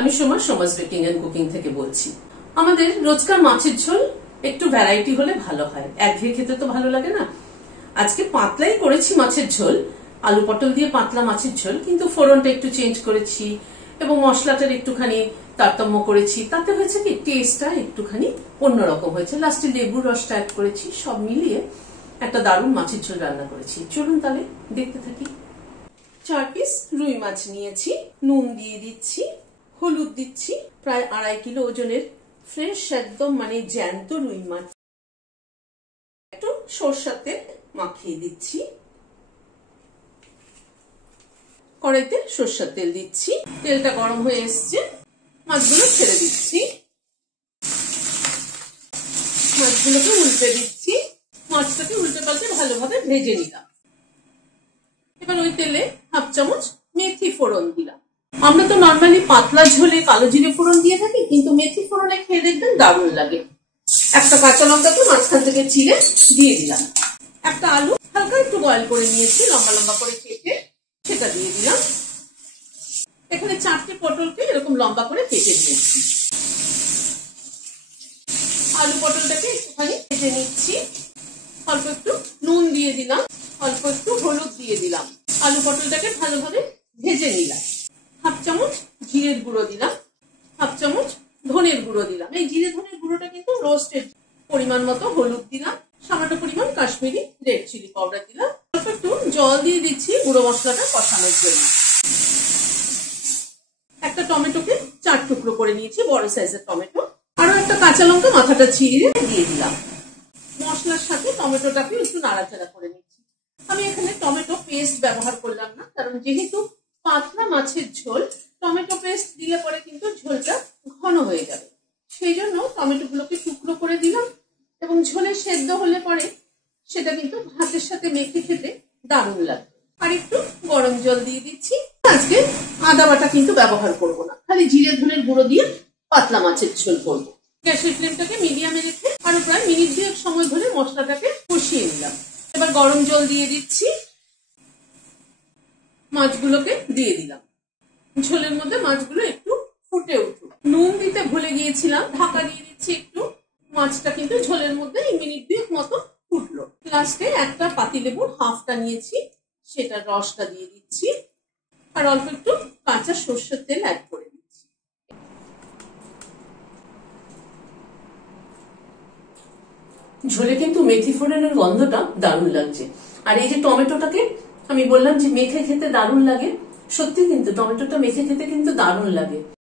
আমি Soma's baking and cooking থেকে বলছি। আমাদের রোজকার মাছের ঝোল একটু ভ্যারাইটি হলে ভালো হয়, একঘেয়ে খেতে তো ভালো লাগে না। আজকে পাতলাই করেছি মাছের ঝোল, আলু পটল দিয়ে পাতলা মাছের ঝোল, কিন্তু ফোড়নটা একটু চেঞ্জ করেছি এবং মশলাটার একটুখানি তারতম্য করেছি। তাতে হয়েছে কি টেস্টটা একটুখানি অন্যরকম হয়েছে। লাস্টে লেবুর রসটা অ্যাড করেছি, সব মিলিয়ে একটা দারুণ মাছের ঝোল রান্না করেছি। চলুন তাহলে দেখতে থাকি। 4 পিস রুই মাছ নিয়েছি, নুন দিয়ে দিচ্ছি, হলুদ দিচ্ছি, প্রায় 2.5 কিলো ওজনের ফ্রেশ একদম মানে জ্যান্ত রুই মাছ। একটু সরষের তেল মাখিয়ে দিচ্ছি, কড়াইতে সরষের তেল দিচ্ছি, তেলটা গরম হয়ে এসছে, মাছগুলো ছেড়ে দিচ্ছি, মাছগুলোকে উল্টে দিচ্ছি, মাছটাকে উল্টে পাল্টে ভালোভাবে ভেজে নিলাম। এবার ওই তেলে 1/2 চামচ মেথি ফোড়ন দিলাম। আমরা তো নর্মালি পাতলা ঝোলে কালো জিরে ফোড়ন দিয়ে থাকি, কিন্তু মেথি ফোড়নে খেয়ে দেখবেন দারুণ লাগে। একটা কাঁচা লঙ্কাকে মাঝখান থেকে চিড়ে দিয়ে দিলাম। একটা আলু হালকা একটু বয়েল করে নিয়েছি, লম্বা লম্বা করে কেটে সেটা দিয়ে দিলাম। এখানে 4টে পটলকে এরকম লম্বা করে কেটে নিয়েছি। আলু পটলটাকে একটুখানি ভেজে নিচ্ছি, অল্প একটু নুন দিয়ে দিলাম, অল্প একটু হলুদ দিয়ে দিলাম। আলু পটলটাকে ভালোভাবে ভেজে নিলাম। 1/2 চামচ জিরের গুঁড়ো দিলাম, 1/2 চামচ ধনের গুঁড়ো দিলাম। এই জিরে ধনের গুঁড়োটা কিন্তু রোস্টেড। পরিমাণ মতো হলুদ দিলাম, সামান্য পরিমাণ কাশ্মীরি রেড চিলি পাউডার দিলাম, অল্প একটু জল দিয়ে দিচ্ছি গুঁড়ো মশলাটা কষানোর জন্য। একটা টমেটোকে 4 টুকরো করে নিয়েছি, বড় সাইজের টমেটো। আরো একটা কাঁচা লঙ্কা মাথাটা ছিঁড়ে দিয়ে দিলাম। মশলার সাথে টমেটোটাকে একটু নাড়াচাড়া করে নিচ্ছি। আমি এখানে টমেটো পেস্ট ব্যবহার করলাম না, কারণ যেহেতু পাতলা মাছের ঝোল, টমেটো পেস্ট দিলে পরে কিন্তু ঝোলটা ঘন হয়ে যাবে। সেই জন্য টমেটোগুলোকে টুকরো করে দিলাম, এবং ঝোলে সেদ্ধ হলে পরে সেটা কিন্তু ভাতের সাথে মেখে খেতে দারুণ লাগবে। আর একটু গরম জল দিয়ে দিচ্ছি। আজকে আদা বাটা কিন্তু ব্যবহার করব না, খালি জিরে ধনের গুঁড়ো দিয়ে পাতলা মাছের ঝোল করবো। গ্যাসের ফ্লেমটাকে মিডিয়ামে রেখে আরো প্রায় মিনিট 2 সময় ধরে মশলাটাকে কষিয়ে নিলাম। এবার গরম জল দিয়ে দিচ্ছি, মাছগুলোকে দিয়ে দিলাম। ঝোলের মধ্যে মাছগুলো একটু ফুটে উঠুক। নুন দিতে ভুলে গিয়েছিলাম, ঢাকা দিয়ে দিচ্ছি একটু। মাছটা কিন্তু ঝোলের মধ্যে মিনিট 2 মতো ফুটলো। লাস্টে একটা পাতিলেবুর হাফটা নিয়েছি, সেটা রসটা দিয়ে দিচ্ছি, আর অল্প একটু কাঁচা সরষের তেল অ্যাড করে দিচ্ছি। ঝোলে কিন্তু মেথি ফোড়নের গন্ধটা দারুণ লাগছে। আর এই যে টমেটোটাকে আমি বললাম যে মেখে খেতে দারুণ লাগে, সত্যি কিন্তু টমেটোটা মেখে খেতে কিন্তু দারুণ লাগে।